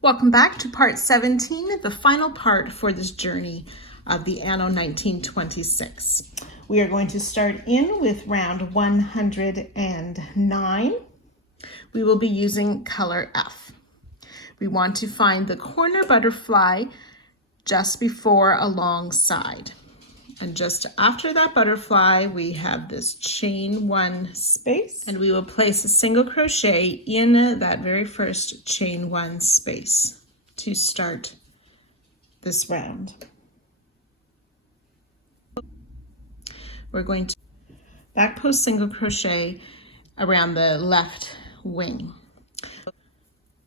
Welcome back to part 17, the final part for this journey of the Anno 1926. We are going to start in with round 109. We will be using color F. We want to find the corner butterfly just before alongside. And just after that butterfly, we have this chain one space, and we will place a single crochet in that very first chain one space to start this round. We're going to back post single crochet around the left wing.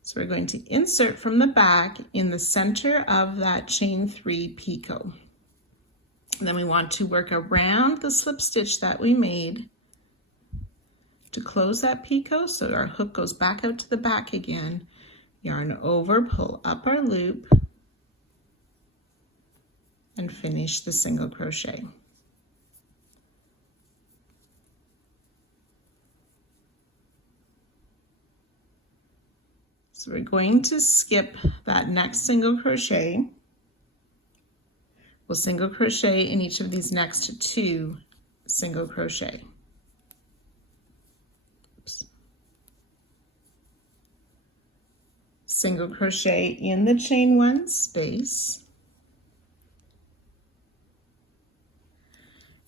So we're going to insert from the back in the center of that chain three picot. And then we want to work around the slip stitch that we made to close that picot, so our hook goes back out to the back again. Yarn over, pull up our loop, and finish the single crochet. So we're going to skip that next single crochet. We'll single crochet in each of these next two single crochet. Oops. Single crochet in the chain one space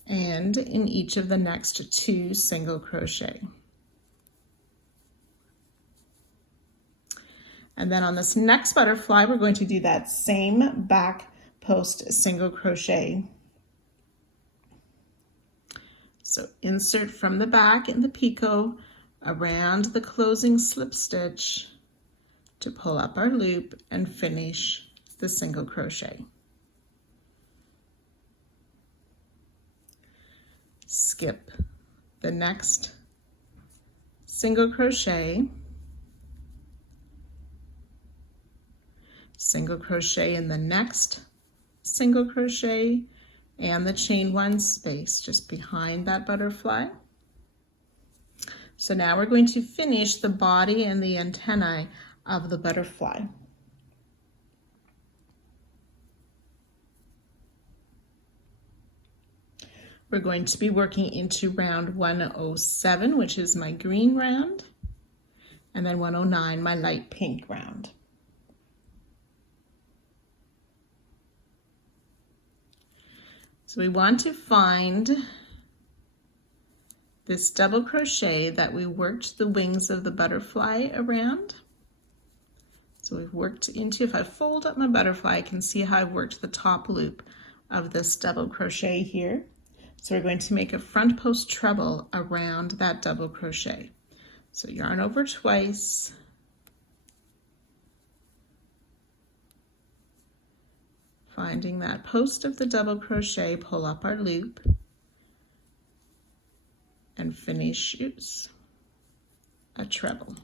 and in each of the next two single crochet. And then on this next butterfly, we're going to do that same back post single crochet. So insert from the back in the picot around the closing slip stitch to pull up our loop and finish the single crochet. Skip the next single crochet, single crochet in the next single crochet and the chain one space just behind that butterfly. So now we're going to finish the body and the antennae of the butterfly. We're going to be working into round 107, which is my green round, and then 109, my light pink round. So we want to find this double crochet that we worked the wings of the butterfly around. So we've worked into, if I fold up my butterfly, I can see how I've worked the top loop of this double crochet here. So we're going to make a front post treble around that double crochet. So yarn over twice, finding that post of the double crochet, pull up our loop, and finish a treble.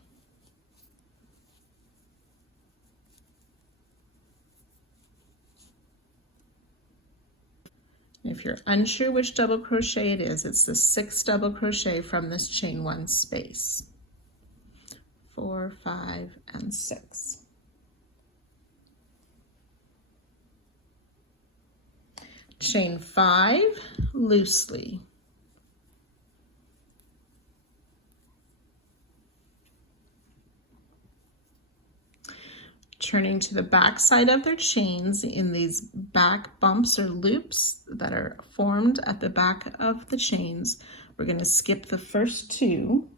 If you're unsure which double crochet it is, it's the sixth double crochet from this chain one space. 4, 5, and 6. Chain 5 loosely. Turning to the back side of their chains in these back bumps or loops that are formed at the back of the chains. We're going to skip the first two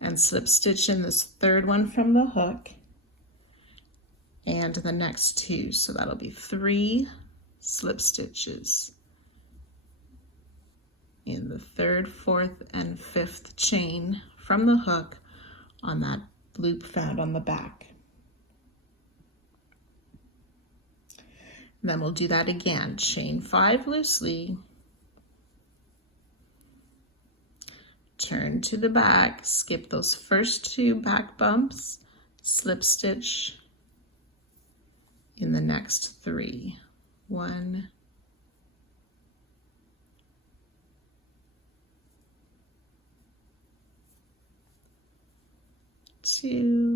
and slip stitch in this third one from the hook and the next two. So that'll be 3 slip stitches in the third, fourth, and fifth chain from the hook on that loop found on the back. And then we'll do that again. Chain 5 loosely, turn to the back, skip those first 2 back bumps, slip stitch in the next 3. 1, 2,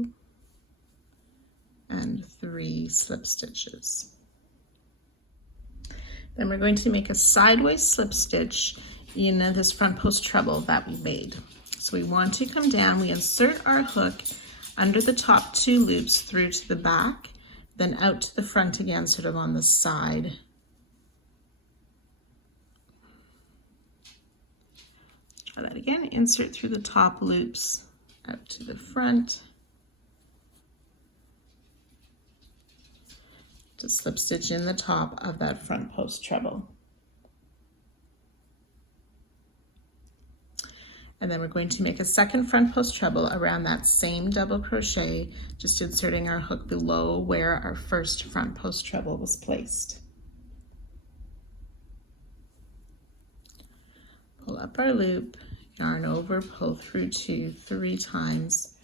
3 slip stitches. Then we're going to make a sideways slip stitch in this front post treble that we made. So we want to come down, we insert our hook under the top 2 loops through to the back, then out to the front again, sort of on the side. Try that again, insert through the top loops, out to the front. To slip stitch in the top of that front post treble. And then we're going to make a second front post treble around that same double crochet, just inserting our hook below where our first front post treble was placed. Pull up our loop, yarn over, pull through 2 3 times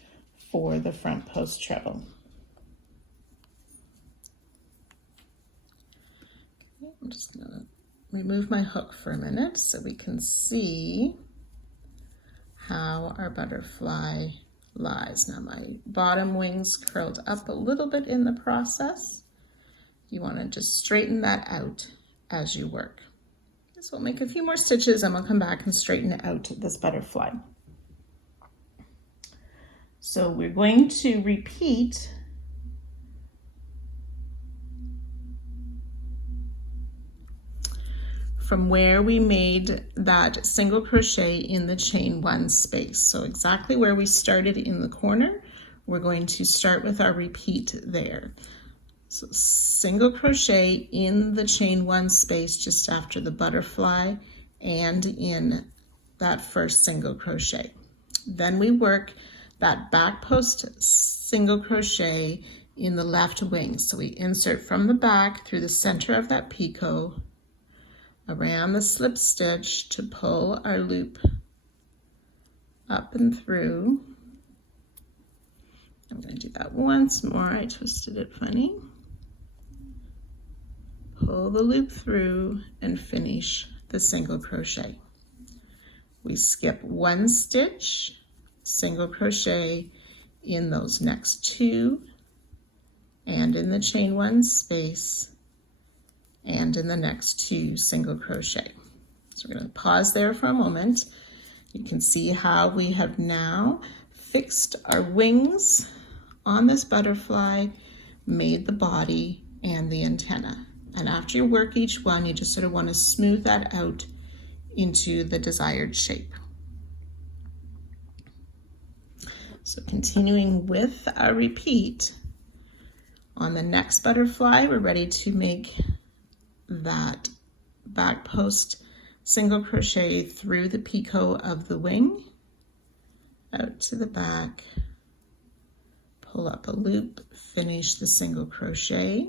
for the front post treble. Okay, I'm just going to remove my hook for a minute so we can see how our butterfly lies. Now my bottom wings curled up a little bit in the process. You want to just straighten that out as you work. So we'll make a few more stitches and we'll come back and straighten out this butterfly. So we're going to repeat from where we made that single crochet in the chain 1 space. So exactly where we started in the corner, we're going to start with our repeat there. So single crochet in the chain 1 space just after the butterfly and in that first single crochet. Then we work that back post single crochet in the left wing. So we insert from the back through the center of that picot, around the slip stitch to pull our loop up and through. I'm going to do that once more. I twisted it funny. Pull the loop through and finish the single crochet. We skip 1 stitch, single crochet in those next 2 and in the chain 1 space and in the next 2 single crochet. So we're going to pause there for a moment. You can see how we have now fixed our wings on this butterfly, made the body and the antenna. And after you work each one, you just sort of want to smooth that out into the desired shape. So continuing with our repeat, on the next butterfly, we're ready to make that back post single crochet through the picot of the wing, out to the back, pull up a loop, finish the single crochet,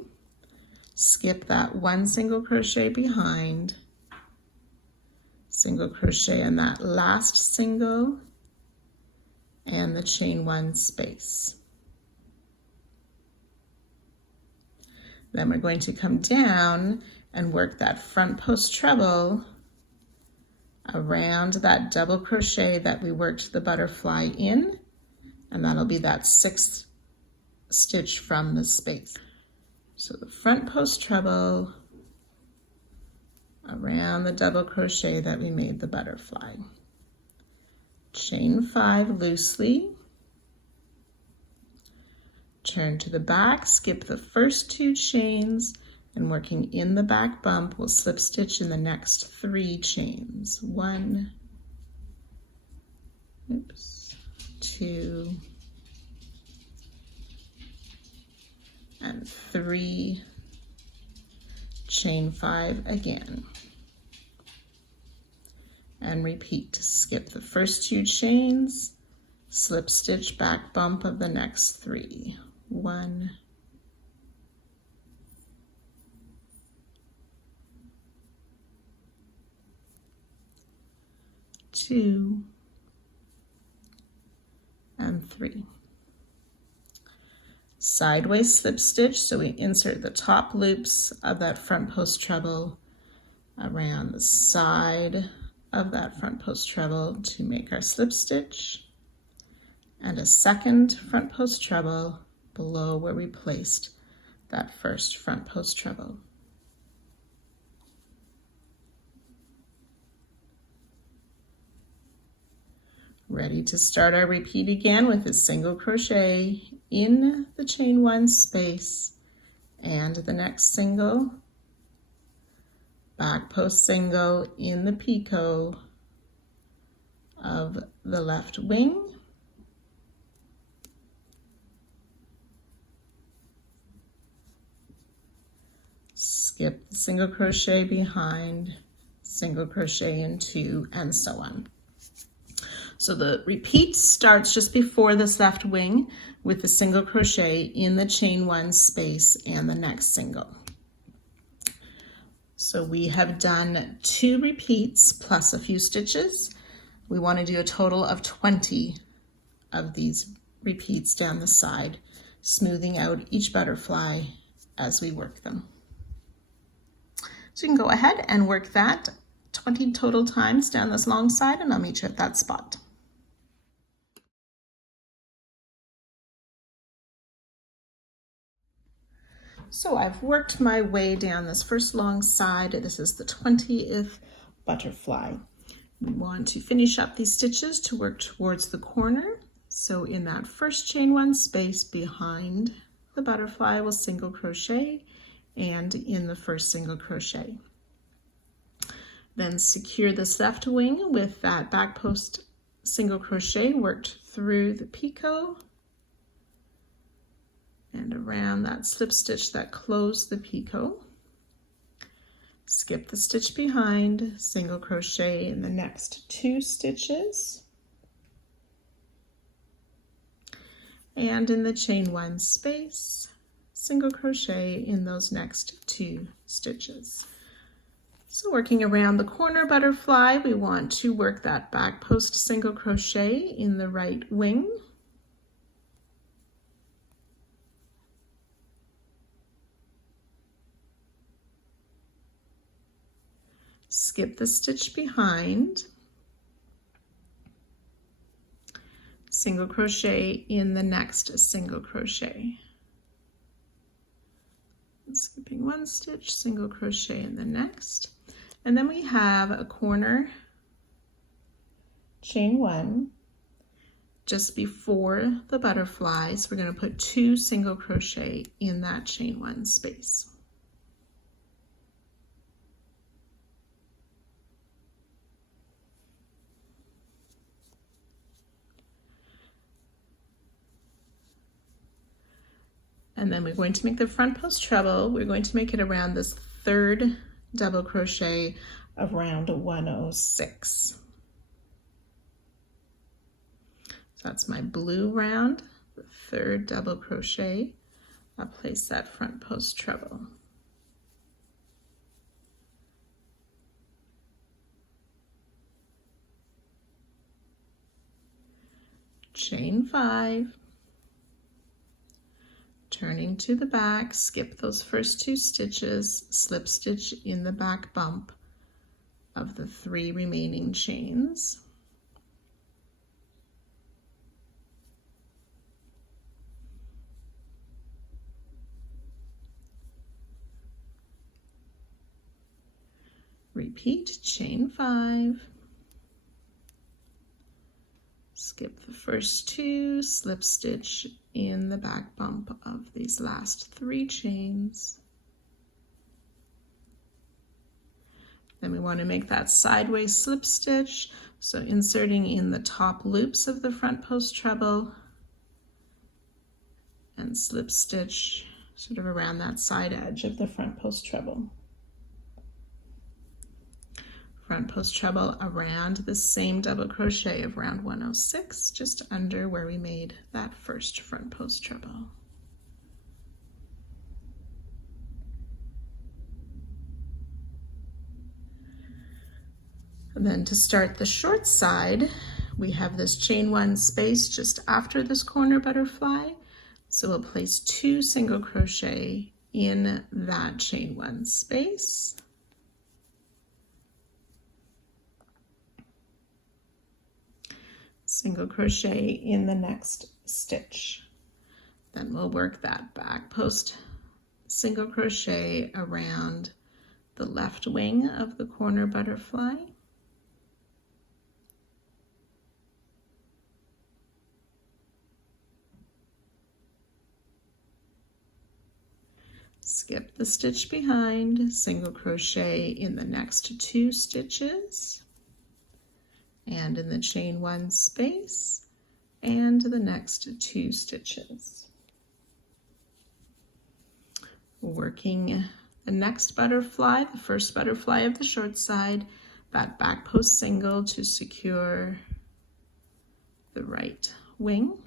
skip that 1 single crochet behind, single crochet in that last single and the chain 1 space. Then we're going to come down and work that front post treble around that double crochet that we worked the butterfly in, and that'll be that 6th stitch from the space. So the front post treble around the double crochet that we made the butterfly. Chain 5 loosely, turn to the back, skip the first 2 chains, and working in the back bump, we'll slip stitch in the next 3 chains. 1, 2, and 3, chain 5 again. And repeat, skip the first 2 chains, slip stitch back bump of the next 3. 1, 2, and 3. Sideways slip stitch, so we insert the top loops of that front post treble around the side of that front post treble to make our slip stitch, and a second front post treble below where we placed that first front post treble. Ready to start our repeat again with a single crochet in the chain one space and the next single, back post single in the picot of the left wing, skip the single crochet behind, single crochet in two, and so on. So the repeat starts just before this left wing with the single crochet in the chain one space and the next single. So we have done 2 repeats plus a few stitches. We want to do a total of 20 of these repeats down the side, smoothing out each butterfly as we work them. So you can go ahead and work that 20 total times down this long side, and I'll meet you at that spot. So I've worked my way down this first long side. This is the 20th butterfly. We want to finish up these stitches to work towards the corner. So in that first chain one space behind the butterfly, we'll single crochet, and in the first single crochet. Then secure this left wing with that back post single crochet worked through the picot and around that slip stitch that closed the picot. Skip the stitch behind, single crochet in the next 2 stitches, and in the chain one space, single crochet in those next 2 stitches. So working around the corner butterfly, we want to work that back post single crochet in the right wing. Skip the stitch behind, single crochet in the next single crochet. Skipping 1 stitch, single crochet in the next. And then we have a corner chain 1 just before the butterfly. So we're going to put 2 single crochet in that chain 1 space. And then we're going to make the front post treble. We're going to make it around this 3rd double crochet of round 106. So that's my blue round, the 3rd double crochet. I'll place that front post treble. Chain 5. Turning to the back, skip those first 2 stitches, slip stitch in the back bump of the 3 remaining chains. Repeat, chain 5. Skip the first 2, slip stitch in the back bump of these last 3 chains. Then we want to make that sideways slip stitch, so inserting in the top loops of the front post treble and slip stitch sort of around that side edge of the front post treble. Front post treble around the same double crochet of round 106, just under where we made that first front post treble. And then to start the short side, we have this chain 1 space just after this corner butterfly. So we'll place 2 single crochet in that chain 1 space. Single crochet in the next stitch. Then we'll work that back post single crochet around the left wing of the corner butterfly. Skip the stitch behind, single crochet in the next 2 stitches and in the chain 1 space and the next 2 stitches. Working the next butterfly, the first butterfly of the short side, that back post single to secure the right wing.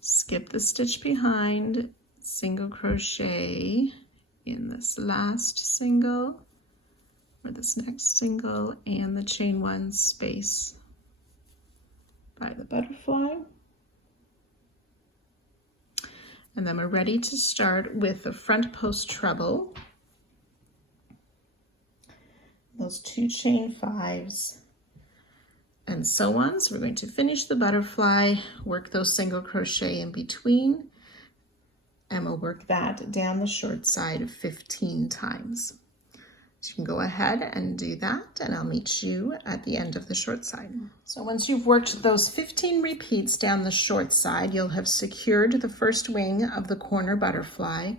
Skip the stitch behind, single crochet in this last single or this next single and the chain 1 space by the butterfly. And then we're ready to start with the front post treble. Those 2 chain 5s and so on. So we're going to finish the butterfly, work those single crochet in between, and we'll work that down the short side 15 times. So you can go ahead and do that, and I'll meet you at the end of the short side. So once you've worked those 15 repeats down the short side, you'll have secured the first wing of the corner butterfly,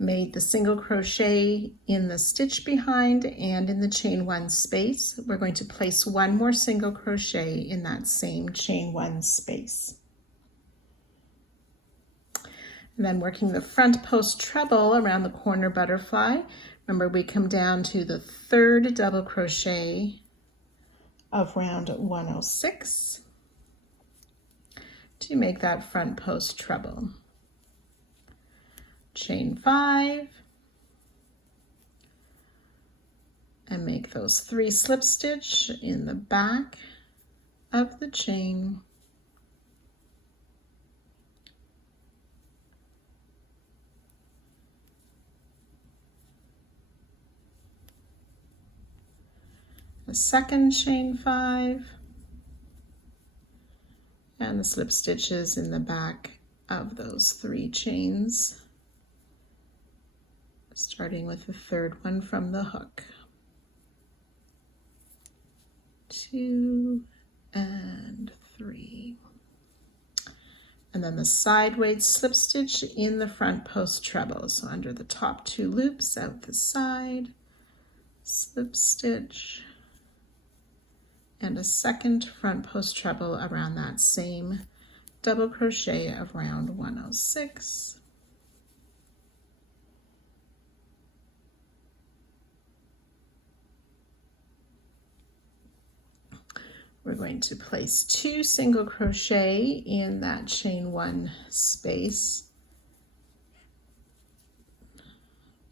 made the single crochet in the stitch behind and in the chain 1 space. We're going to place 1 more single crochet in that same chain 1 space. And then working the front post treble around the corner butterfly. Remember, we come down to the 3rd double crochet of round 106 to make that front post treble. Chain 5 and make those 3 slip stitch in the back of the chain. The second chain 5 and the slip stitches in the back of those 3 chains, starting with the 3rd one from the hook. 2 and 3. And then the sideways slip stitch in the front post treble. So under the top 2 loops out the side, slip stitch, and a second front post treble around that same double crochet of round 106. We're going to place 2 single crochet in that chain 1 space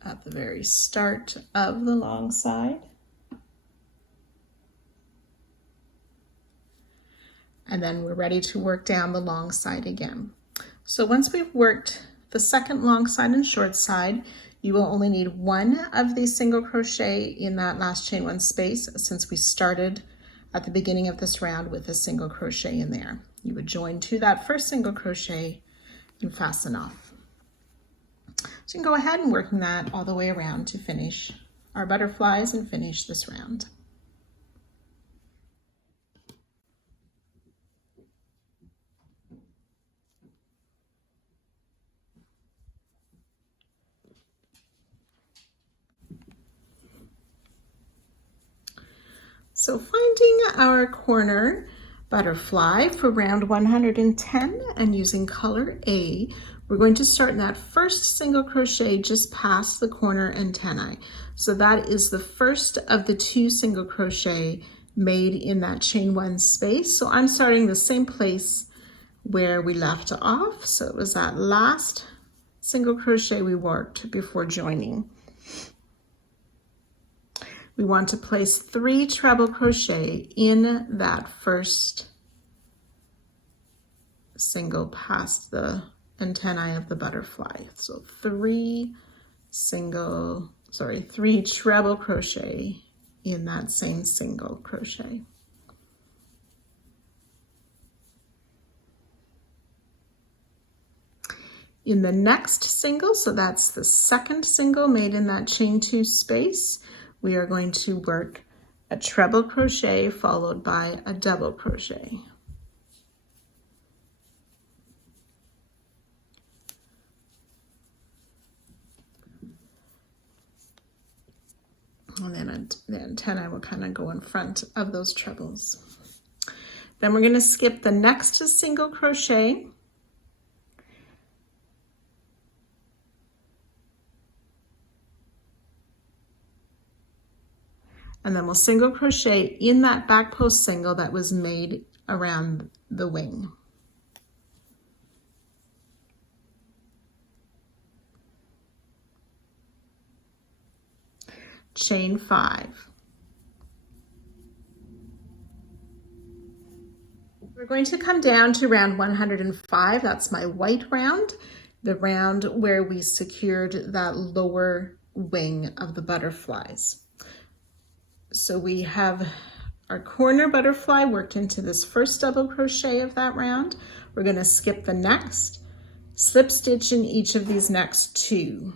at the very start of the long side. And then we're ready to work down the long side again. So once we've worked the second long side and short side, you will only need 1 of these single crochet in that last chain 1 space, since we started at the beginning of this round with a single crochet in there. You would join to that first single crochet and fasten off. So you can go ahead and working that all the way around to finish our butterflies and finish this round. So finding our corner butterfly for round 110 and using color A, we're going to start in that first single crochet just past the corner antennae. So that is the first of the 2 single crochet made in that chain 1 space. So I'm starting the same place where we left off. So it was that last single crochet we worked before joining. We want to place 3 treble crochet in that first single past the antennae of the butterfly. So 3 treble crochet in that same single crochet. In the next single, so that's the second single made in that chain 2 space, we are going to work a treble crochet followed by a double crochet. And then the antennae will kind of go in front of those trebles. Then we're going to skip the next single crochet. And then we'll single crochet in that back post single that was made around the wing. Chain 5. We're going to come down to round 105. That's my white round, the round where we secured that lower wing of the butterflies. So we have our corner butterfly worked into this first double crochet of that round. We're going to skip the next, slip stitch in each of these next 2.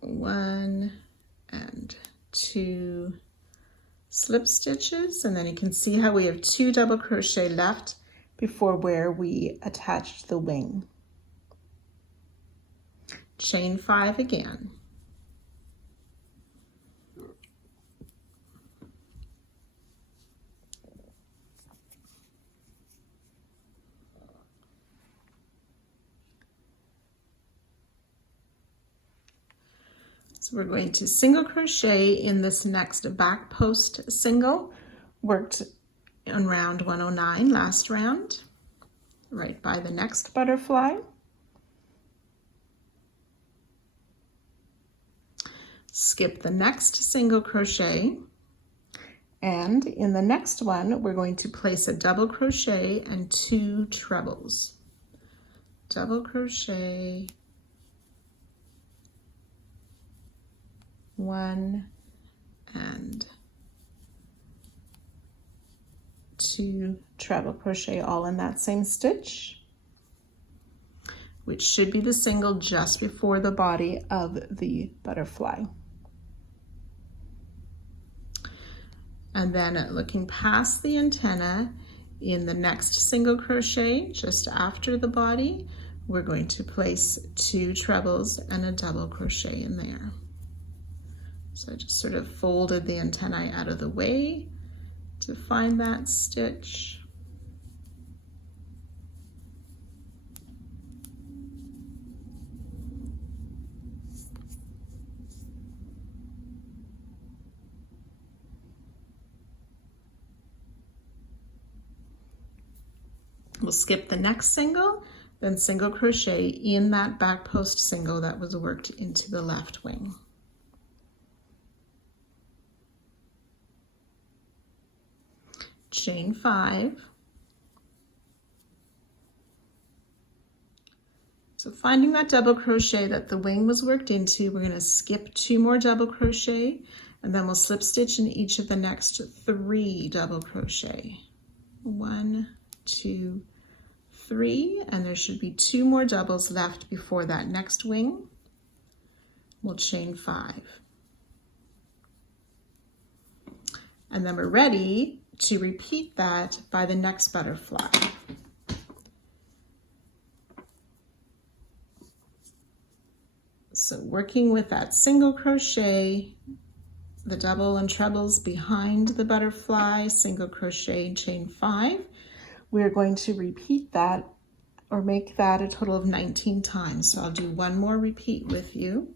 One and 2 slip stitches, and then you can see how we have 2 double crochet left before where we attached the wing. Chain 5 again. So we're going to single crochet in this next back post single, worked on round 109 last round, right by the next butterfly. Skip the next single crochet, and in the next one we're going to place a double crochet and 2 trebles. Double crochet, 1 and 2 treble crochet, all in that same stitch, which should be the single just before the body of the butterfly. And then looking past the antenna, in the next single crochet just after the body, we're going to place 2 trebles and a double crochet in there. So I just sort of folded the antennae out of the way to find that stitch. We'll skip the next single, then single crochet in that back post single that was worked into the left wing. Chain 5. So finding that double crochet that the wing was worked into, we're going to skip 2 more double crochet, and then we'll slip stitch in each of the next 3 double crochet. 1, 2, 3, and there should be 2 more doubles left before that next wing. We'll chain 5. And then we're ready to repeat that by the next butterfly. So working with that single crochet, the double and trebles behind the butterfly, single crochet, chain 5, we're going to repeat that or make that a total of 19 times. So I'll do one more repeat with you.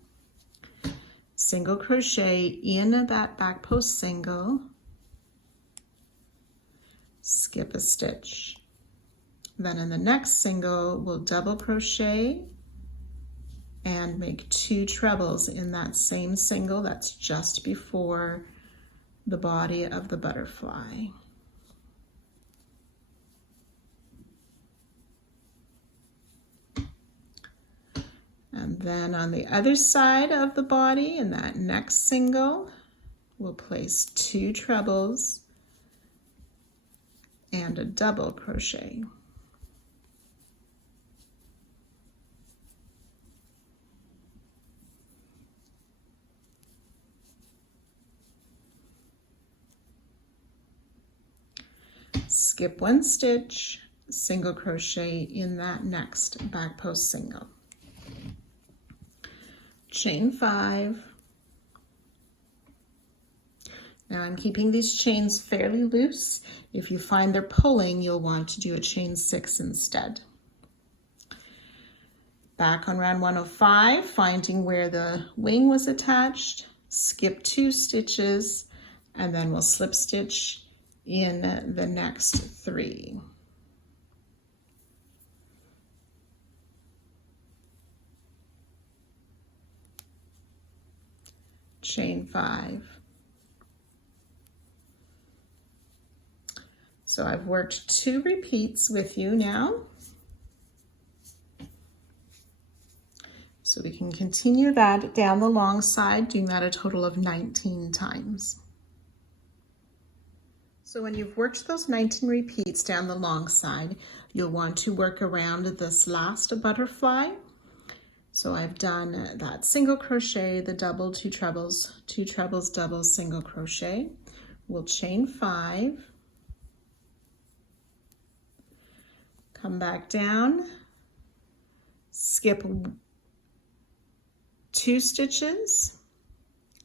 Single crochet in that back post single, skip a stitch. Then in the next single, we'll double crochet and make 2 trebles in that same single that's just before the body of the butterfly. And then on the other side of the body, in that next single, we'll place 2 trebles and a double crochet. Skip 1 stitch, single crochet in that next back post single. Chain 5. Now I'm keeping these chains fairly loose. If you find they're pulling, you'll want to do a chain 6 instead. Back on round 105, finding where the wing was attached, skip 2 stitches, and then we'll slip stitch in the next 3. Chain 5. So I've worked 2 repeats with you now. So we can continue that down the long side, doing that a total of 19 times. So when you've worked those 19 repeats down the long side, you'll want to work around this last butterfly. So I've done that single crochet, the double, 2 trebles, double, single crochet. We'll chain 5, come back down, skip 2 stitches,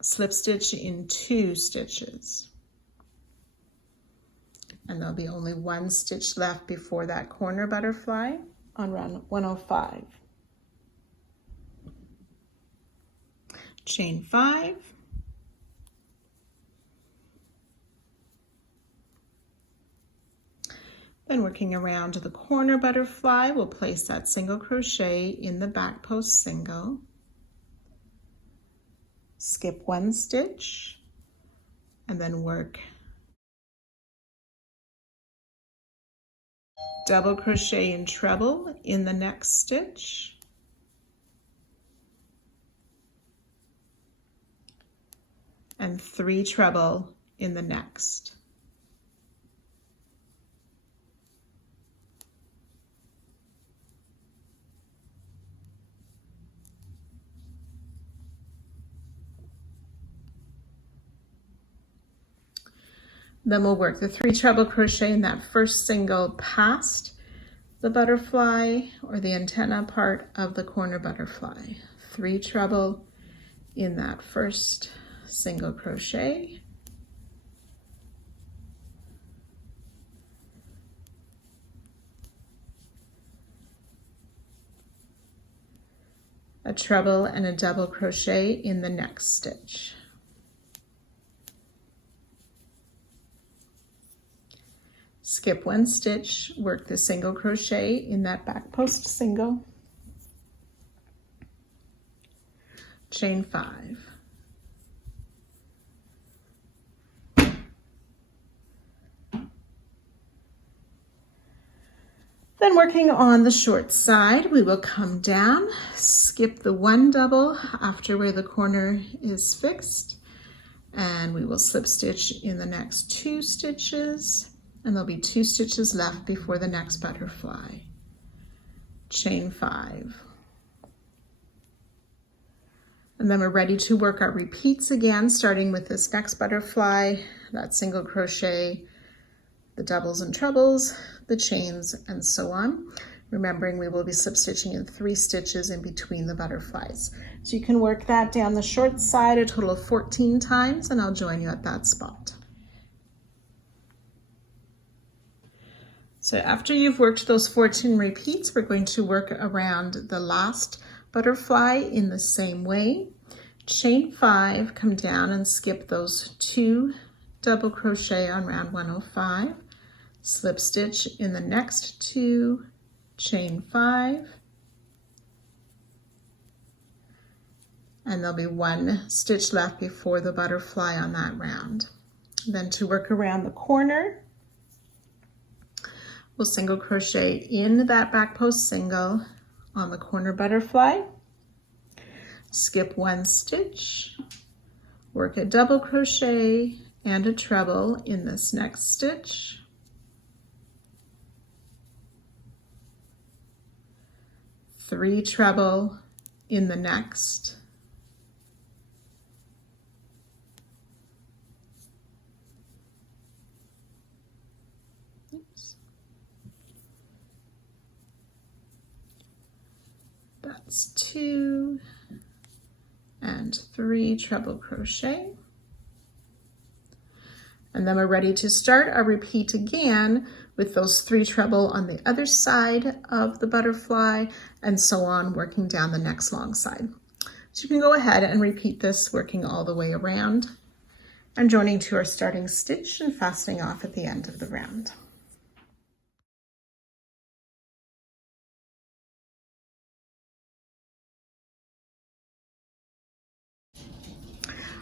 slip stitch in 2 stitches. And there'll be only 1 stitch left before that corner butterfly on round 105. Chain 5. Then working around the corner butterfly, we'll place that single crochet in the back post single. Skip 1 stitch and then work double crochet and treble in the next stitch. And 3 treble in the next. Then we'll work the 3 treble crochet in that first single past the butterfly or the antenna part of the corner butterfly. 3 treble in that first single crochet. A treble and a double crochet in the next stitch. Skip 1 stitch, work the single crochet in that back post single. Chain 5. Then working on the short side, we will come down, skip the 1 double after where the corner is fixed, and we will slip stitch in the next 2 stitches, and there'll be 2 stitches left before the next butterfly. Chain 5. And then we're ready to work our repeats again, starting with this next butterfly, that single crochet, the doubles and trebles, the chains, and so on. Remembering we will be slip stitching in 3 stitches in between the butterflies. So you can work that down the short side a total of 14 times, and I'll join you at that spot. So after you've worked those 14 repeats, we're going to work around the last butterfly in the same way. Chain 5, come down and skip those 2 double crochet on round 105, slip stitch in the next 2, chain 5, and there'll be 1 stitch left before the butterfly on that round. Then to work around the corner, we'll single crochet in that back post single on the corner butterfly, skip 1 stitch, work a double crochet and a treble in this next stitch, 3 treble in the next, oops, that's 2 and 3 treble crochet. And then we're ready to start our repeat again with those 3 treble on the other side of the butterfly, and so on, working down the next long side. So you can go ahead and repeat this, working all the way around and joining to our starting stitch and fastening off at the end of the round.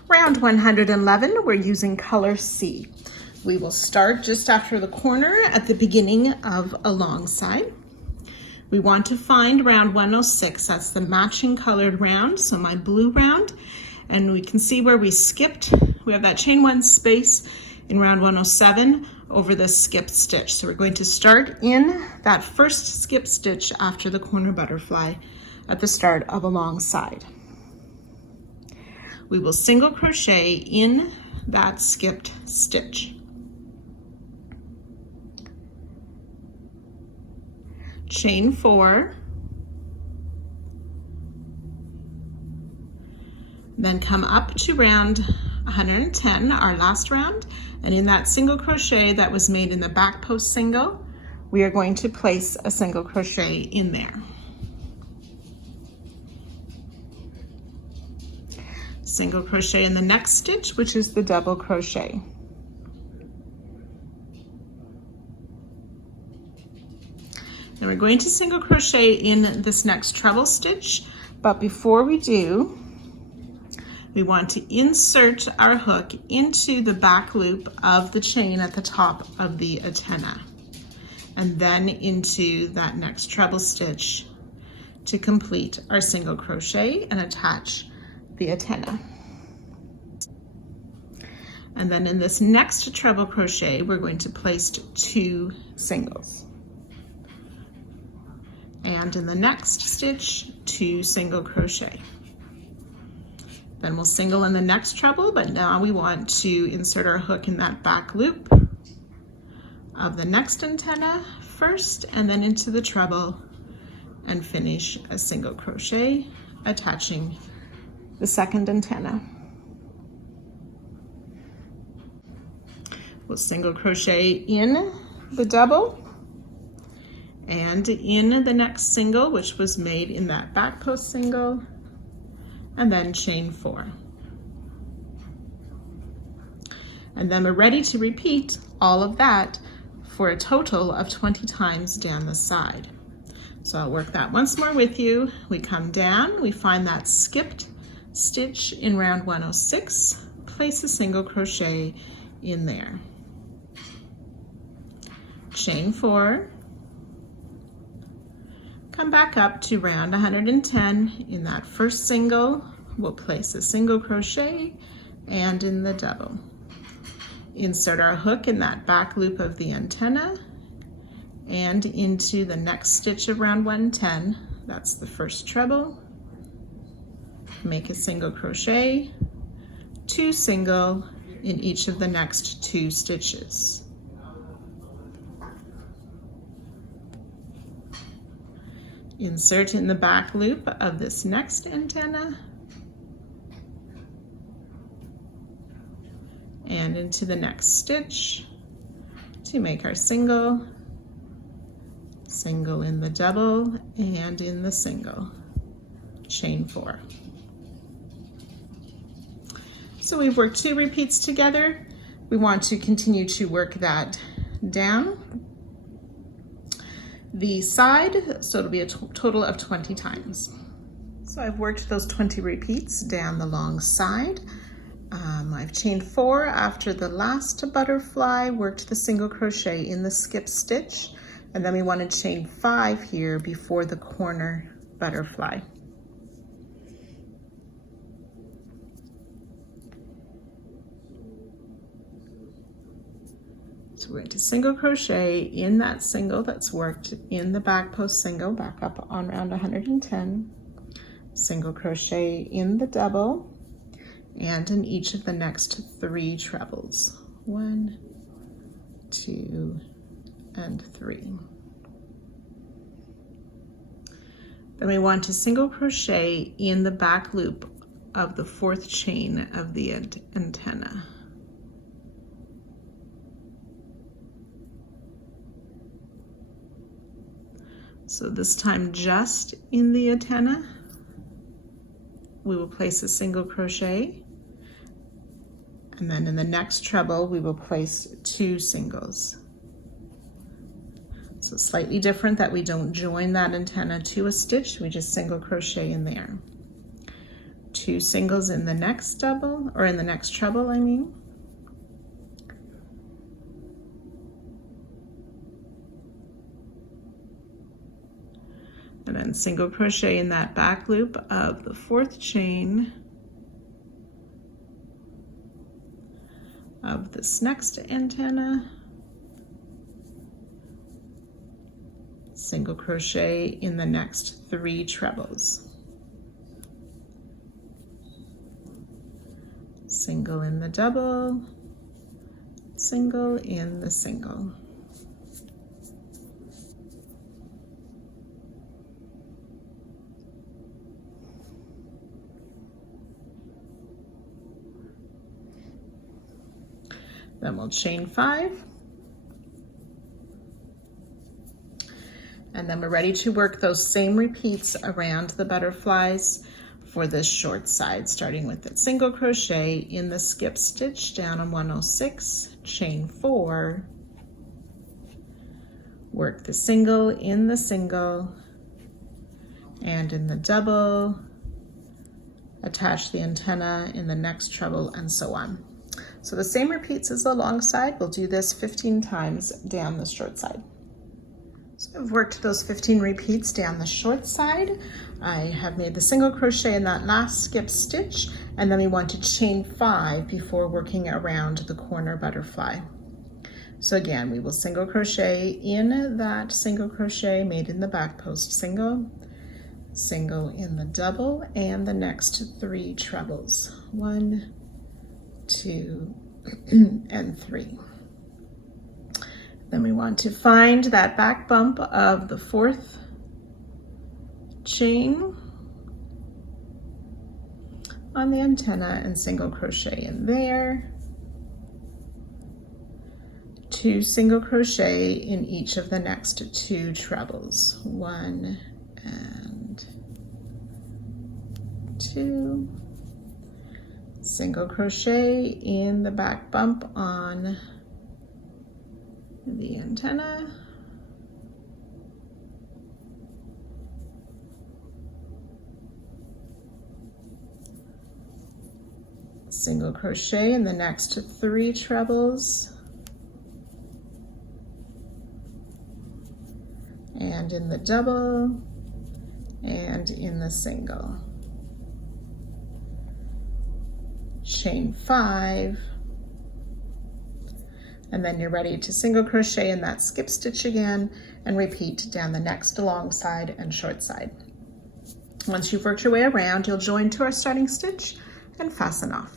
Round 111, we're using color C. We will start just after the corner at the beginning of a long side. We want to find round 106, that's the matching colored round, so my blue round, and we can see where we skipped. We have that chain 1 space in round 107 over the skipped stitch. So we're going to start in that first skip stitch after the corner butterfly at the start of a long side. We will single crochet in that skipped stitch. Chain 4, then come up to round 110, our last round, and in that single crochet that was made in the back post single, we are going to place a single crochet in there. Single crochet in the next stitch, which is the double crochet. And we're going to single crochet in this next treble stitch, but before we do, we want to insert our hook into the back loop of the chain at the top of the antenna, and then into that next treble stitch to complete our single crochet and attach the antenna. And then in this next treble crochet, we're going to place 2 singles. And in the next stitch, 2 single crochet. Then we'll single in the next treble, but now we want to insert our hook in that back loop of the next antenna first, and then into the treble and finish a single crochet attaching the second antenna. We'll single crochet in the double and in the next single, which was made in that back post single, and then chain 4. And then we're ready to repeat all of that for a total of 20 times down the side. So I'll work that once more with you. We come down, we find that skipped stitch in round 106, place a single crochet in there. Chain 4, come back up to round 110. In that first single, we'll place a single crochet and in the double. Insert our hook in that back loop of the antenna and into the next stitch of round 110. That's the first treble. Make a single crochet, 2 single in each of the next 2 stitches. Insert in the back loop of this next antenna and into the next stitch to make our single, single in the double and in the single, chain 4. So we've worked 2 repeats together. We want to continue to work that down the side, so it'll be a total of 20 times. So I've worked those 20 repeats down the long side. I've chained 4 after the last butterfly, worked the single crochet in the skip stitch, and then we want to chain 5 here before the corner butterfly. So we're going to single crochet in that single that's worked in the back post single, back up on round 110, single crochet in the double, and in each of the next 3 trebles. 1, 2, and 3. Then we want to single crochet in the back loop of the 4th chain of the antenna. So this time just in the antenna, we will place a single crochet, and then in the next treble we will place 2 singles. So slightly different that we don't join that antenna to a stitch, we just single crochet in there. 2 singles in the next double, or in the next treble, I mean. And then single crochet in that back loop of the 4th chain of this next antenna. Single crochet in the next 3 trebles. Single in the double, single in the single. Then we'll chain 5. And then we're ready to work those same repeats around the butterflies for this short side, starting with the single crochet in the skip stitch down on 106, chain 4, work the single in the single and in the double, attach the antenna in the next treble, and so on. So the same repeats as the long side. We'll do this 15 times down the short side. So I've worked those 15 repeats down the short side. I have made the single crochet in that last skip stitch, and then we want to chain 5 before working around the corner butterfly. So again, we will single crochet in that single crochet made in the back post single, single in the double, and the next 3 trebles. 1, 2, and 3. Then we want to find that back bump of the 4th chain on the antenna and single crochet in there. 2 single crochet in each of the next 2 trebles. 1 and 2. Single crochet in the back bump on the antenna. Single crochet in the next 3 trebles. And in the double and in the single. Chain 5, and then you're ready to single crochet in that skip stitch again and repeat down the next long side and short side. Once you've worked your way around, you'll join to our starting stitch and fasten off.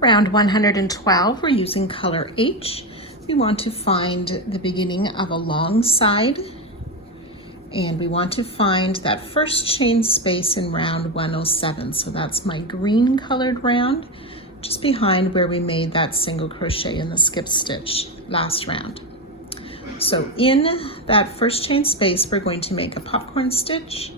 Round 112, we're using color H. We want to find the beginning of a long side, and we want to find that first chain space in round 107. So that's my green colored round, just behind where we made that single crochet in the skip stitch last round. So in that first chain space, we're going to make a popcorn stitch.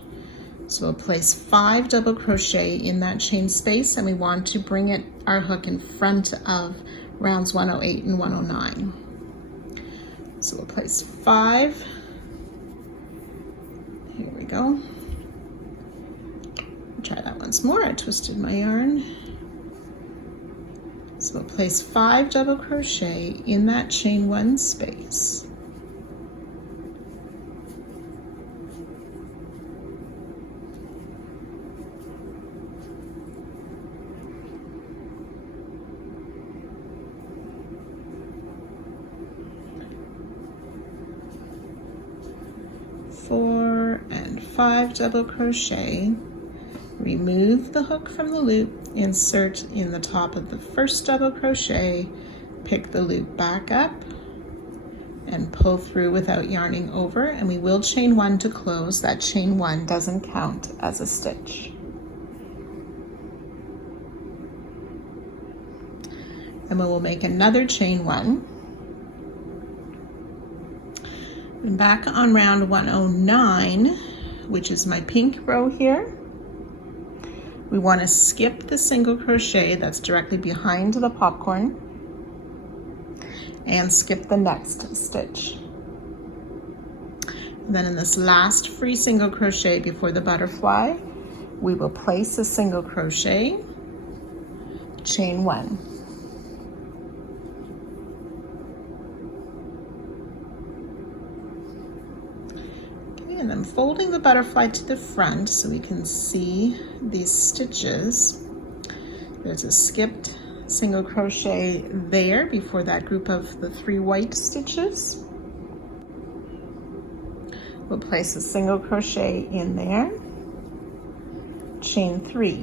So we'll place 5 double crochet in that chain space, and we want to bring our hook in front of rounds 108 and 109. So we'll place 5. Here we go. Try that once more. I twisted my yarn. So we'll place 5 double crochet in that chain 1 space. 5 double crochet, remove the hook from the loop, insert in the top of the first double crochet, pick the loop back up, and pull through without yarning over, and we will chain 1 to close. That chain 1 doesn't count as a stitch. And we will make another chain 1. And back on round 109, which is my pink row here, we want to skip the single crochet that's directly behind the popcorn and skip the next stitch. And then in this last free single crochet before the butterfly, we will place a single crochet, chain 1. Okay, and then folding the butterfly to the front so we can see these stitches. There's a skipped single crochet there before that group of the 3 white stitches. We'll place a single crochet in there, chain 3.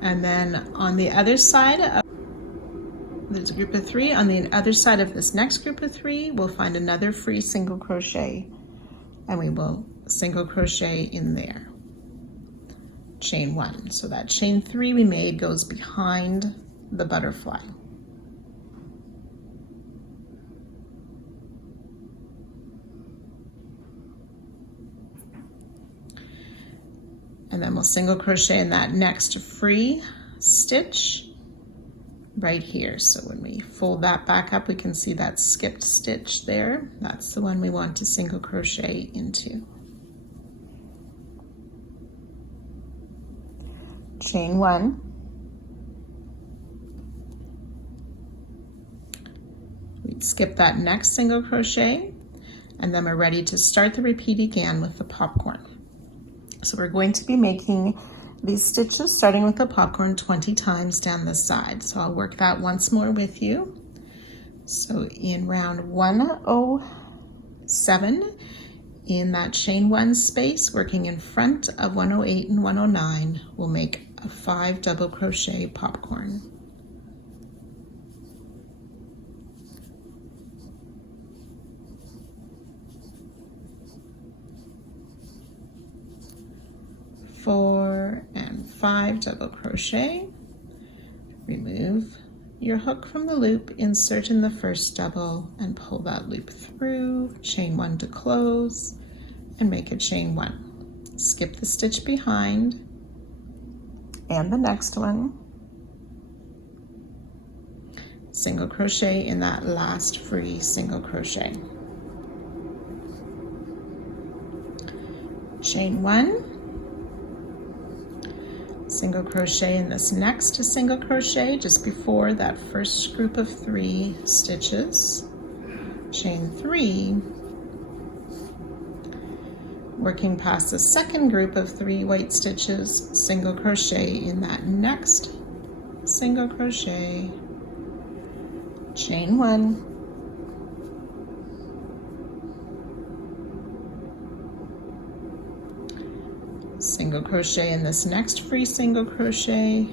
And then on the other side, there's a group of 3. On the other side of this next group of 3, we'll find another free single crochet, and we will single crochet in there, chain 1. So that chain 3 we made goes behind the butterfly. And then we'll single crochet in that next free stitch right here. So when we fold that back up, we can see that skipped stitch there. That's the one we want to single crochet into. Chain 1. We'd skip that next single crochet, and then we're ready to start the repeat again with the popcorn. So we're going to be making these stitches starting with the popcorn 20 times down the side. So I'll work that once more with you. So in round 107, in that chain 1 space, working in front of 108 and 109, we'll make a 5 double crochet popcorn. Four and 5 double crochet. Remove your hook from the loop, insert in the first double, and pull that loop through, chain 1 to close, and make a chain 1. Skip the stitch behind, and the next one. Single crochet in that last free single crochet. Chain 1. Single crochet in this next single crochet just before that first group of 3 stitches. Chain 3. Working past the second group of 3 white stitches, single crochet in that next single crochet, chain 1. Single crochet in this next free single crochet,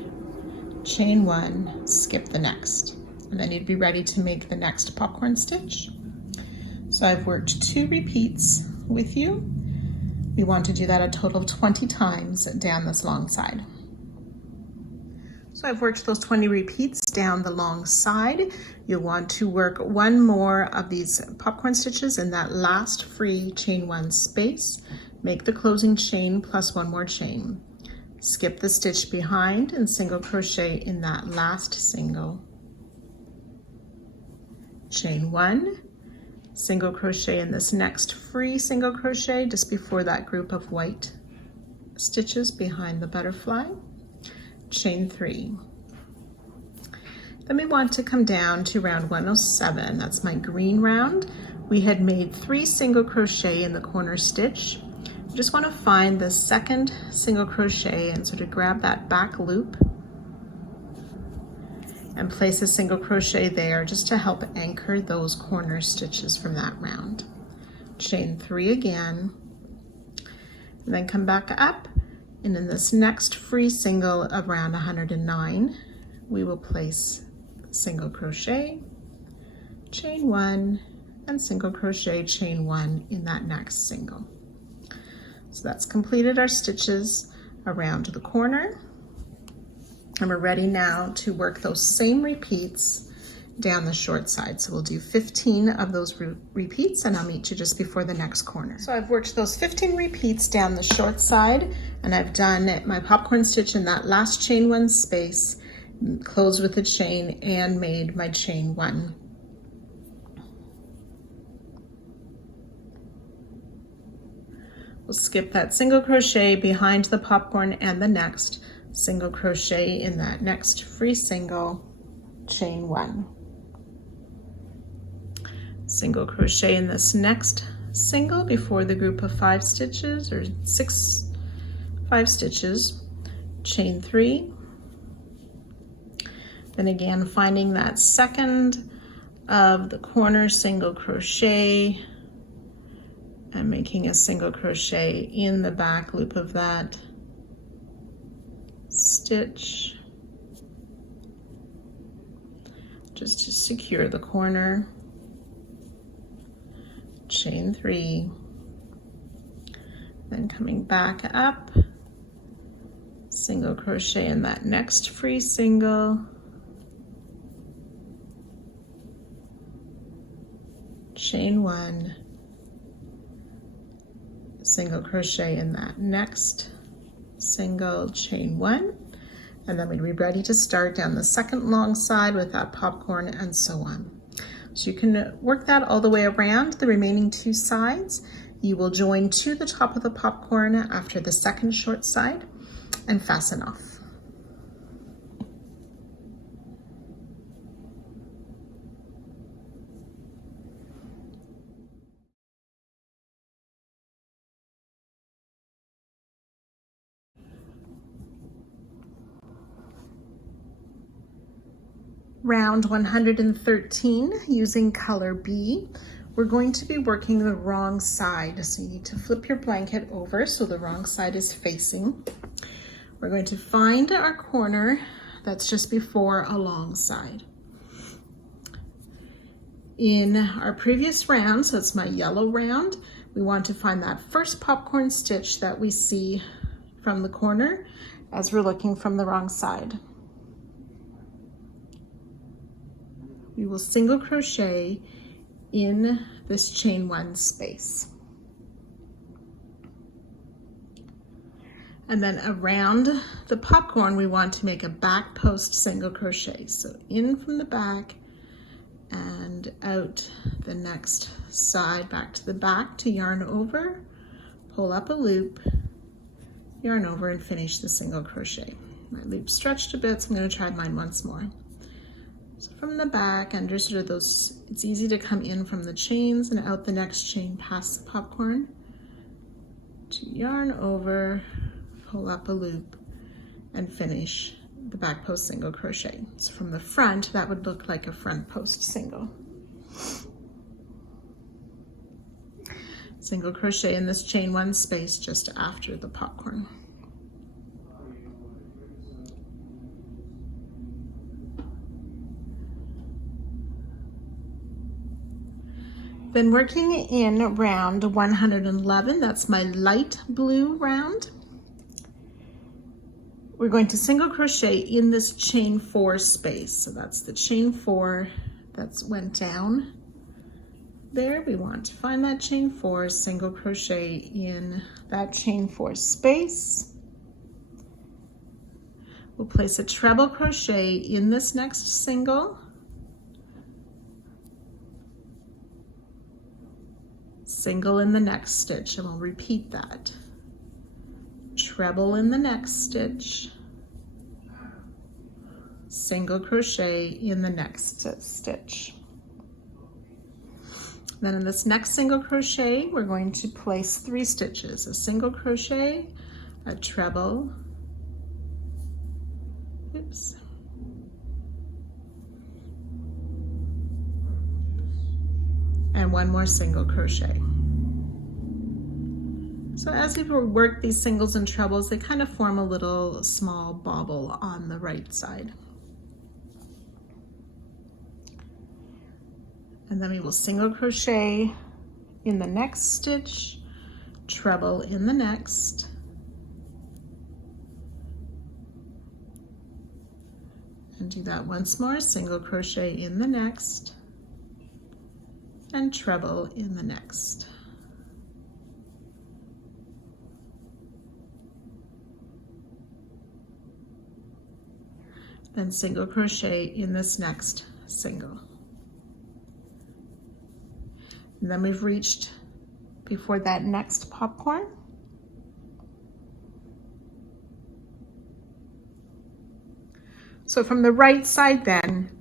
chain 1, skip the next, and then you'd be ready to make the next popcorn stitch. So I've worked 2 repeats with you. We want to do that a total of 20 times down this long side. So I've worked those 20 repeats down the long side. You'll want to work 1 more of these popcorn stitches in that last free chain 1 space. Make the closing chain plus 1 more chain. Skip the stitch behind and single crochet in that last single. Chain 1, single crochet in this next free single crochet just before that group of white stitches behind the butterfly. Chain 3. Then we want to come down to round 107. That's my green round. We had made 3 single crochet in the corner stitch. You just want to find the second single crochet and sort of grab that back loop and place a single crochet there just to help anchor those corner stitches from that round. chain 3 again, and then come back up, and in this next free single around 109, we will place single crochet, chain 1, and single crochet, chain 1 in that next single. So that's completed our stitches around the corner, and we're ready now to work those same repeats down the short side. So we'll do 15 of those repeats, and I'll meet you just before the next corner. So I've worked those 15 repeats down the short side, and I've done my popcorn stitch in that last chain 1 space, closed with a chain, and made my chain 1. We'll skip that single crochet behind the popcorn and the next single crochet in that next free single, chain 1. Single crochet in this next single before the group of 5 stitches, or 5 stitches, chain 3. Then again, finding that second of the corner single crochet and making a single crochet in the back loop of that stitch just to secure the corner, chain 3, then coming back up, single crochet in that next free single, chain 1, single crochet in that next single, chain 1, and then we'd be ready to start down the second long side with that popcorn and so on. So you can work that all the way around the remaining 2 sides. You will join to the top of the popcorn after the second short side and fasten off. Round 113 using color B. We're going to be working the wrong side, so you need to flip your blanket over so the wrong side is facing. We're going to find our corner that's just before a long side. In our previous round, so it's my yellow round, we want to find that first popcorn stitch that we see from the corner as we're looking from the wrong side. We will single crochet in this chain 1 space. And then around the popcorn, we want to make a back post single crochet. So in from the back and out the next side, back to the back to yarn over, pull up a loop, yarn over, and finish the single crochet. My loop stretched a bit, so I'm going to try mine once more. So from the back, under sort of those, it's easy to come in from the chains and out the next chain past the popcorn, to yarn over, pull up a loop, and finish the back post single crochet. So from the front, that would look like a front post single. Single crochet in this chain 1 space just after the popcorn. Then working in round 111, that's my light blue round. We're going to single crochet in this chain 4 space. So that's the chain 4 that's went down there. We want to find that chain 4, single crochet in that chain 4 space. We'll place a treble crochet in this next single, single in the next stitch, and we'll repeat that. Treble in the next stitch, single crochet in the next stitch. Then in this next single crochet, we're going to place 3 stitches, a single crochet, a treble, oops, and 1 more single crochet. So as we work these singles and trebles, they kind of form a little small bauble on the right side. And then we will single crochet in the next stitch, treble in the next, and do that once more, single crochet in the next, and treble in the next. Then single crochet in this next single. And then we've reached before that next popcorn. So from the right side then,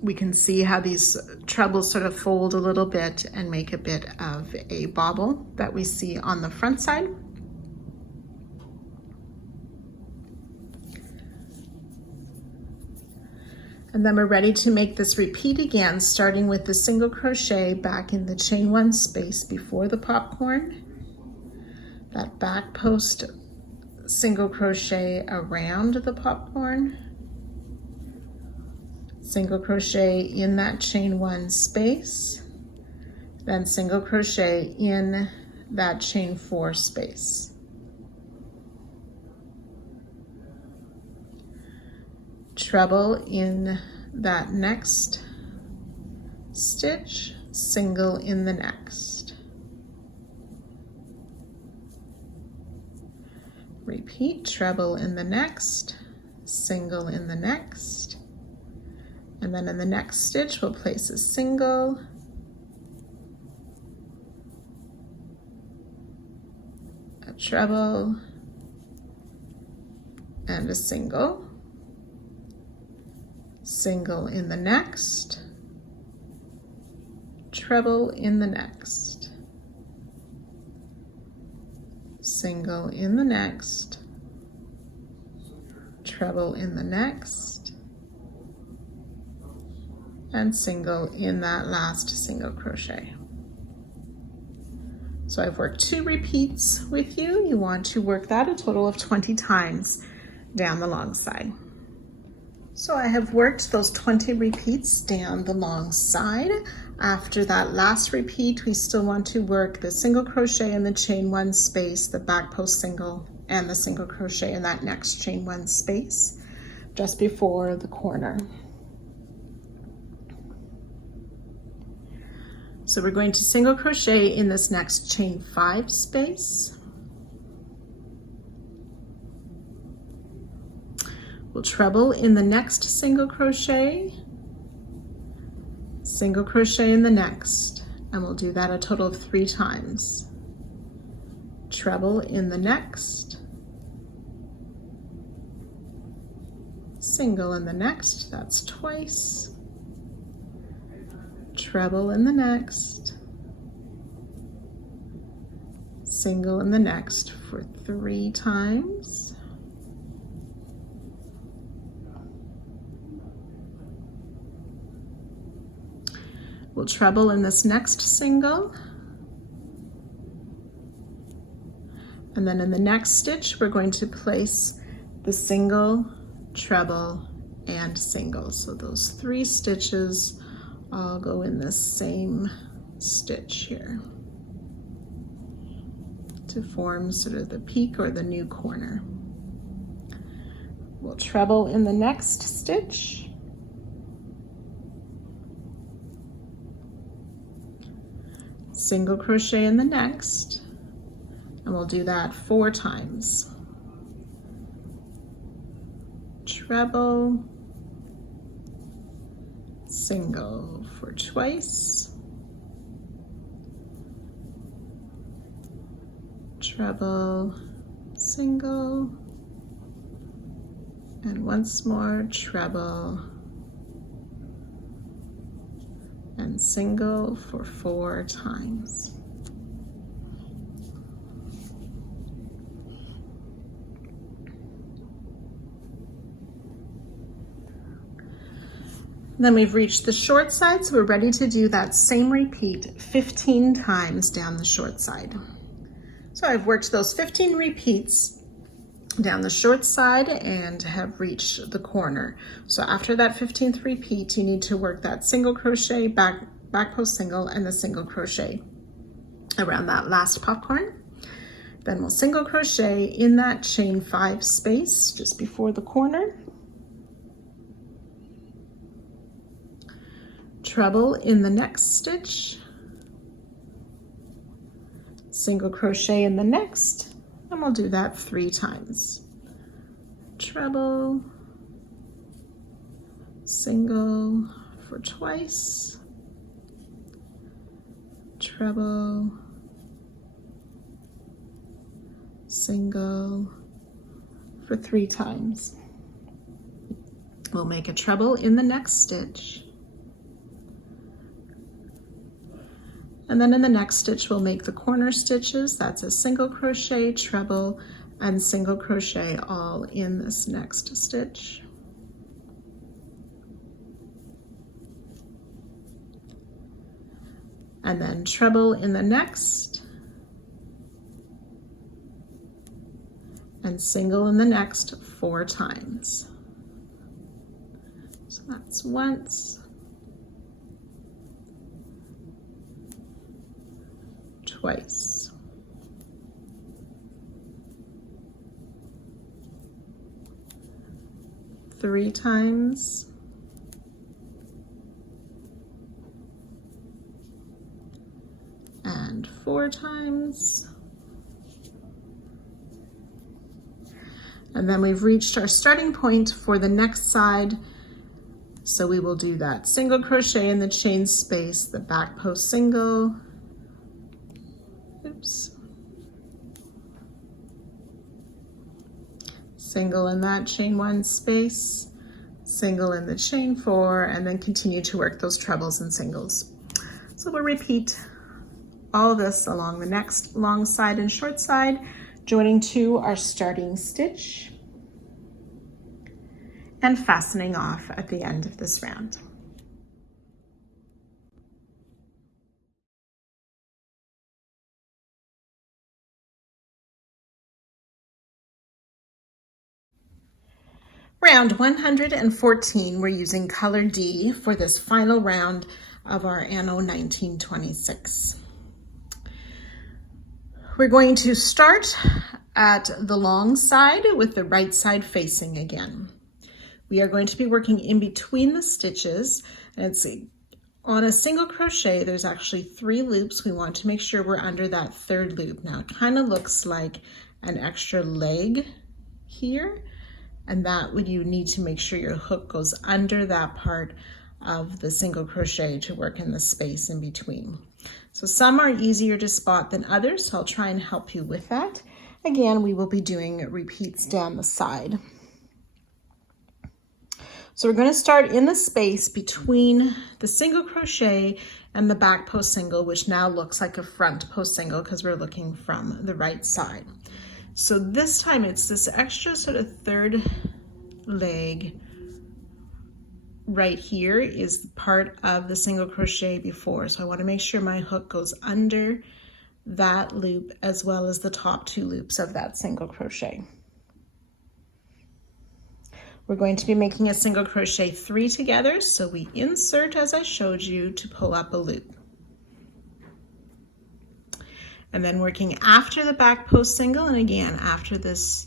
we can see how these trebles sort of fold a little bit and make a bit of a bauble that we see on the front side. And then we're ready to make this repeat again, starting with the single crochet back in the chain 1 space before the popcorn. That back post single crochet around the popcorn. Single crochet in that chain 1 space. Then single crochet in that chain 4 space. Treble in that next stitch, single in the next. Repeat, treble in the next, single in the next, and then in the next stitch we'll place a single, a treble, and a single. Single in the next, treble in the next, single in the next, treble in the next, and single in that last single crochet. So I've worked 2 repeats with you. You want to work that a total of 20 times down the long side. So I have worked those 20 repeats down the long side. After that last repeat, we still want to work the single crochet in the chain 1 space, the back post single, and the single crochet in that next chain 1 space, just before the corner. So we're going to single crochet in this next chain 5 space. We'll treble in the next single crochet, single crochet in the next, and we'll do that a total of 3 times. Treble in the next, single in the next, that's twice, treble in the next, single in the next for 3 times. We'll treble in this next single, and then in the next stitch we're going to place the single, treble, and single. So those 3 stitches all go in this same stitch here to form sort of the peak or the new corner. We'll treble in the next stitch, single crochet in the next, and we'll do that 4 times. Treble, single for twice, treble, single, and once more treble and single for 4 times. Then we've reached the short side, so we're ready to do that same repeat 15 times down the short side. So I've worked those 15 repeats down the short side and have reached the corner. So after that 15th repeat, you need to work that single crochet, back post single, and the single crochet around that last popcorn. Then we'll single crochet in that chain 5 space just before the corner, treble in the next stitch, single crochet in the next, and we'll do that 3 times. Treble, single for twice, treble, single for 3 times. We'll make a treble in the next stitch. And then in the next stitch, we'll make the corner stitches. That's a single crochet, treble, and single crochet all in this next stitch. And then treble in the next, and single in the next 4 times. So that's once, twice, three times, and 4 times. And then we've reached our starting point for the next side. So we will do that single crochet in the chain space, the back post single, oops, single in that chain 1 space, single in the chain 4, and then continue to work those trebles and singles. So we'll repeat all this along the next long side and short side, joining to our starting stitch and fastening off at the end of this round. Round 114, we're using color D for this final round of our Anno 1926. We're going to start at the long side with the right side facing again. We are going to be working in between the stitches, and it's on a single crochet, there's actually 3 loops. We want to make sure we're under that 3rd loop. Now it kind of looks like an extra leg here, and that would you need to make sure your hook goes under that part of the single crochet to work in the space in between. So some are easier to spot than others, so I'll try and help you with that. Again, we will be doing repeats down the side. So we're going to start in the space between the single crochet and the back post single, which now looks like a front post single because we're looking from the right side. So this time it's this extra sort of 3rd leg right here is part of the single crochet before. So I want to make sure my hook goes under that loop as well as the top 2 loops of that single crochet. We're going to be making a single crochet 3 together, so we insert as I showed you to pull up a loop. And then working after the back post single, and again after this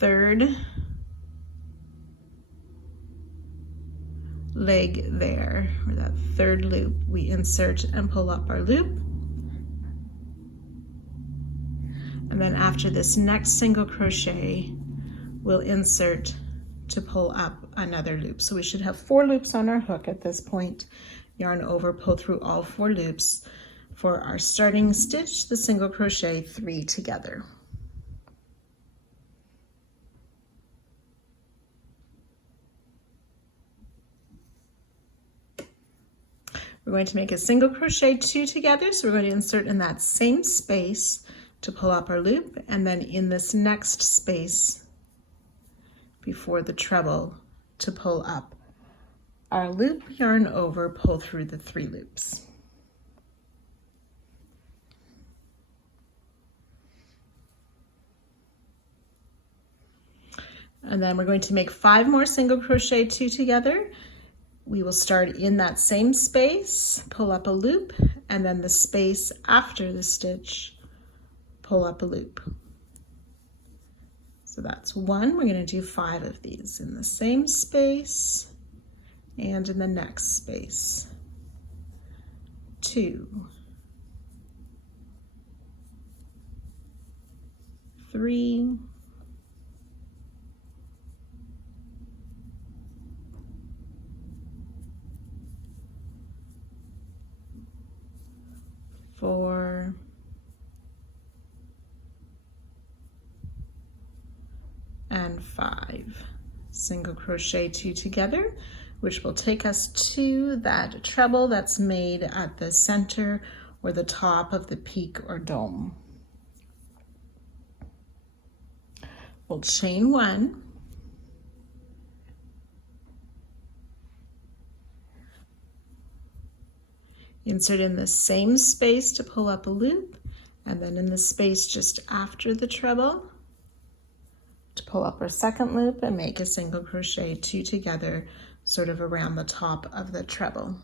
3rd leg there, or that 3rd loop, we insert and pull up our loop. And then after this next single crochet, we'll insert to pull up another loop. So we should have 4 loops on our hook at this point. Yarn over, pull through all 4 loops for our starting stitch, the single crochet 3 together. We're going to make a single crochet 2 together, so we're going to insert in that same space to pull up our loop, and then in this next space before the treble to pull up our loop, yarn over, pull through the 3 loops. And then we're going to make 5 more single crochet 2 together. We will start in that same space, pull up a loop, and then the space after the stitch, pull up a loop. So that's 1. We're going to do 5 of these in the same space and in the next space. 2, 3, 4, and 5. Single crochet 2 together, which will take us to that treble that's made at the center or the top of the peak or dome. We'll chain 1, insert in the same space to pull up a loop, and then in the space just after the treble to pull up our second loop and make a single crochet 2 together, sort of around the top of the treble.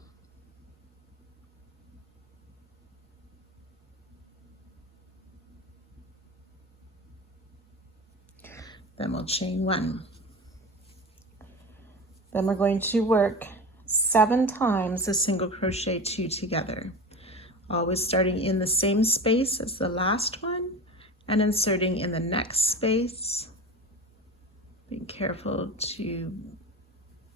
Then we'll chain 1. Then we're going to work 7 times a single crochet 2 together, always starting in the same space as the last one and inserting in the next space. Being careful to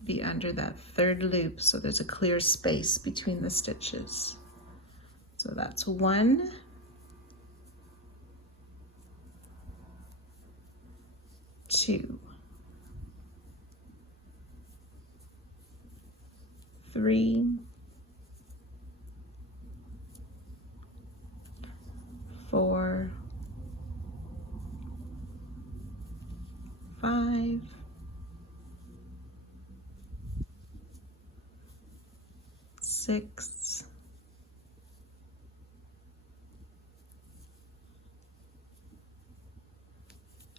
be under that 3rd loop so there's a clear space between the stitches. So that's 1, 2, 3, 4, 5, 6,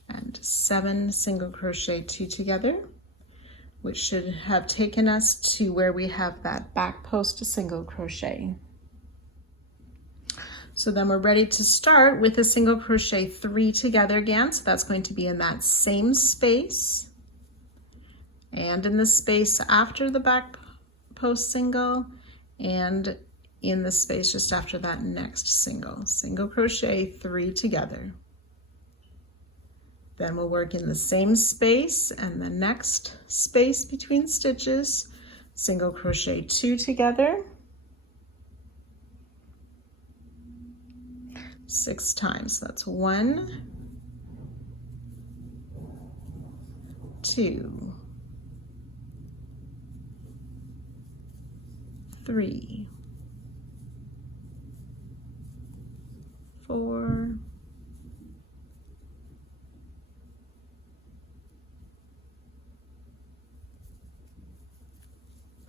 and 7 single crochet 2 together, which should have taken us to where we have that back post single crochet. So then we're ready to start with a single crochet 3 together again. So that's going to be in that same space and in the space after the back post single and in the space just after that next single crochet 3 together. Then we'll work in the same space and the next space between stitches, single crochet 2 together, 6 times. That's 1, 2, 3, 4,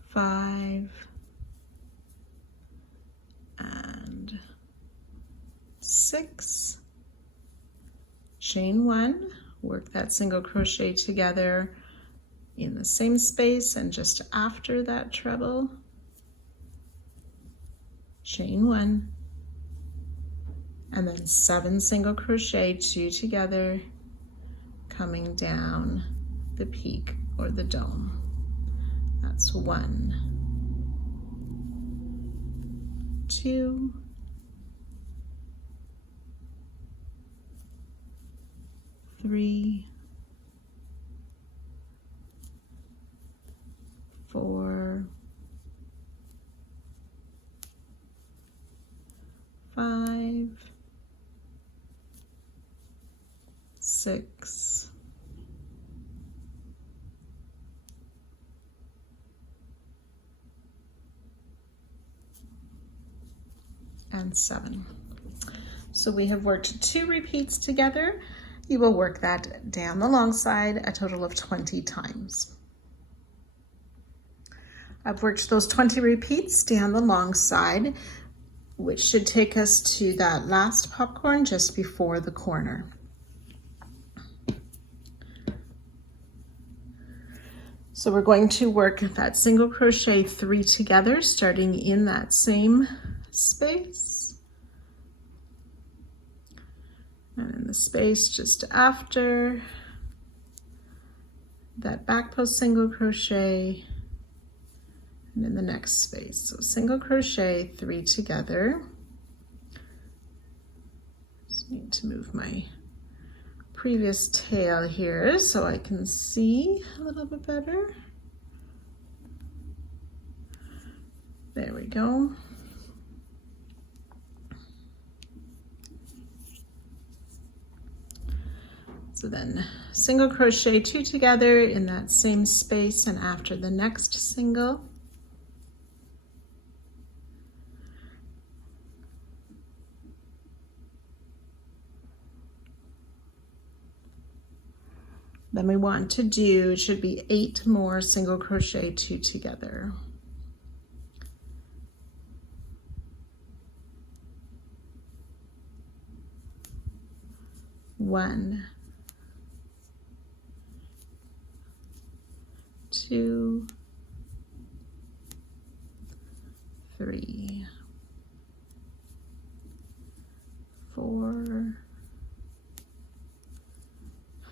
5, and 6. Chain 1, work that single crochet together in the same space and just after that treble. Chain 1, and then 7 single crochet 2 together, coming down the peak or the dome. That's 1, 2, 3, 4, 5, 6, and 7. So we have worked 2 repeats together. You will work that down the long side a total of 20 times. I've worked those 20 repeats down the long side, which should take us to that last popcorn just before the corner. So we're going to work that single crochet 3 together, starting in that same space. And in the space just after that back post single crochet, and in the next space. So single crochet 3 together. Just need to move my previous tail here so I can see a little bit better. There we go. So then single crochet 2 together in that same space and after the next single. Then we want to do, it should be 8 more single crochet 2 together. One, 2, 3, 4,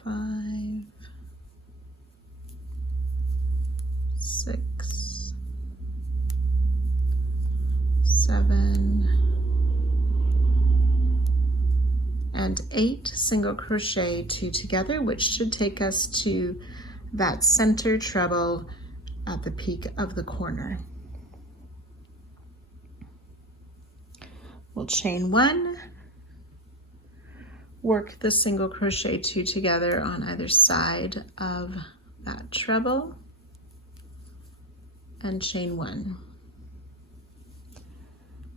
5, 6, 7, and 8 single crochet 2 together, which should take us to that center treble at the peak of the corner. We'll chain 1, work the single crochet 2 together on either side of that treble, and chain 1.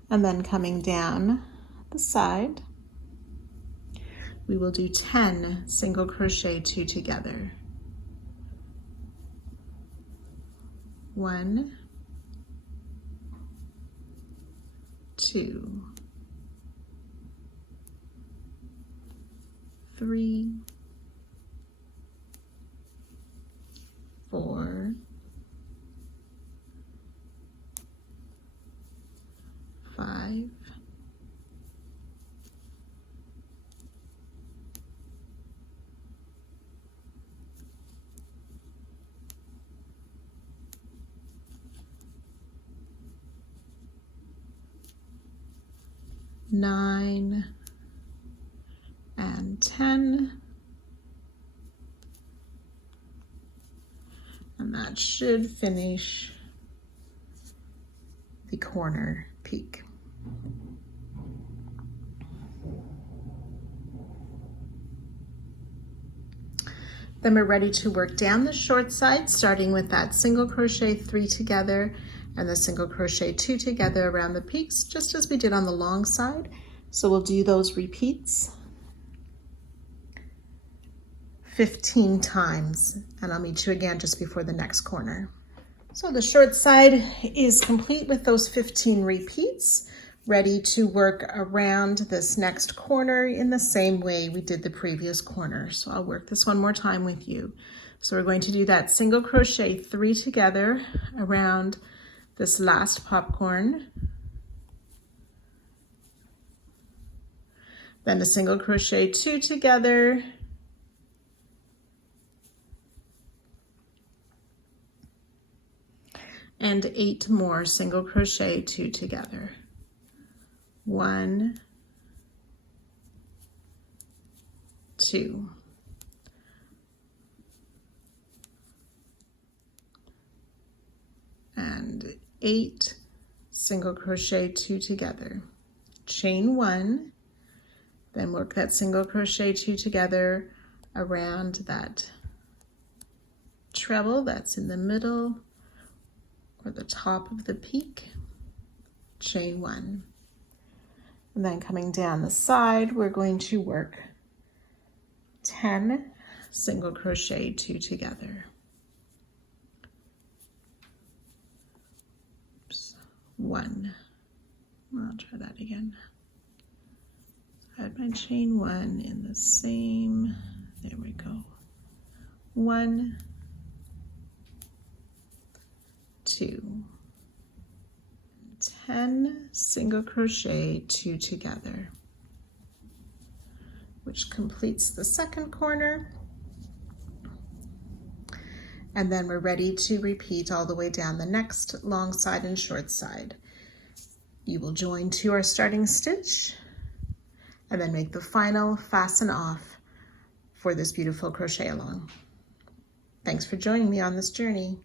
And then coming down the side, we will do 10 single crochet 2 together. 1, 2, 3, 4, 5, 9, and 10. And that should finish the corner peak. Then we're ready to work down the short side, starting with that single crochet 3 together and the single crochet 2 together around the peaks, just as we did on the long side. So we'll do those repeats 15 times, and I'll meet you again just before the next corner. So the short side is complete with those 15 repeats, ready to work around this next corner in the same way we did the previous corner. So I'll work this one more time with you. So we're going to do that single crochet 3 together around this last popcorn, then a single crochet 2 together, and 8 more single crochet 2 together. 1, 2, and 8 single crochet 2 together. Chain 1, then work that single crochet 2 together around that treble that's in the middle or the top of the peak. Chain 1. And then coming down the side, we're going to work 10 single crochet 2 together. Oops. 1. I'll try that again. I had my chain 1 in the same, there we go. 1, 2, 10 single crochet 2 together, which completes the second corner. And then we're ready to repeat all the way down the next long side and short side. You will join to our starting stitch and then make the final fasten off for this beautiful crochet along. Thanks for joining me on this journey.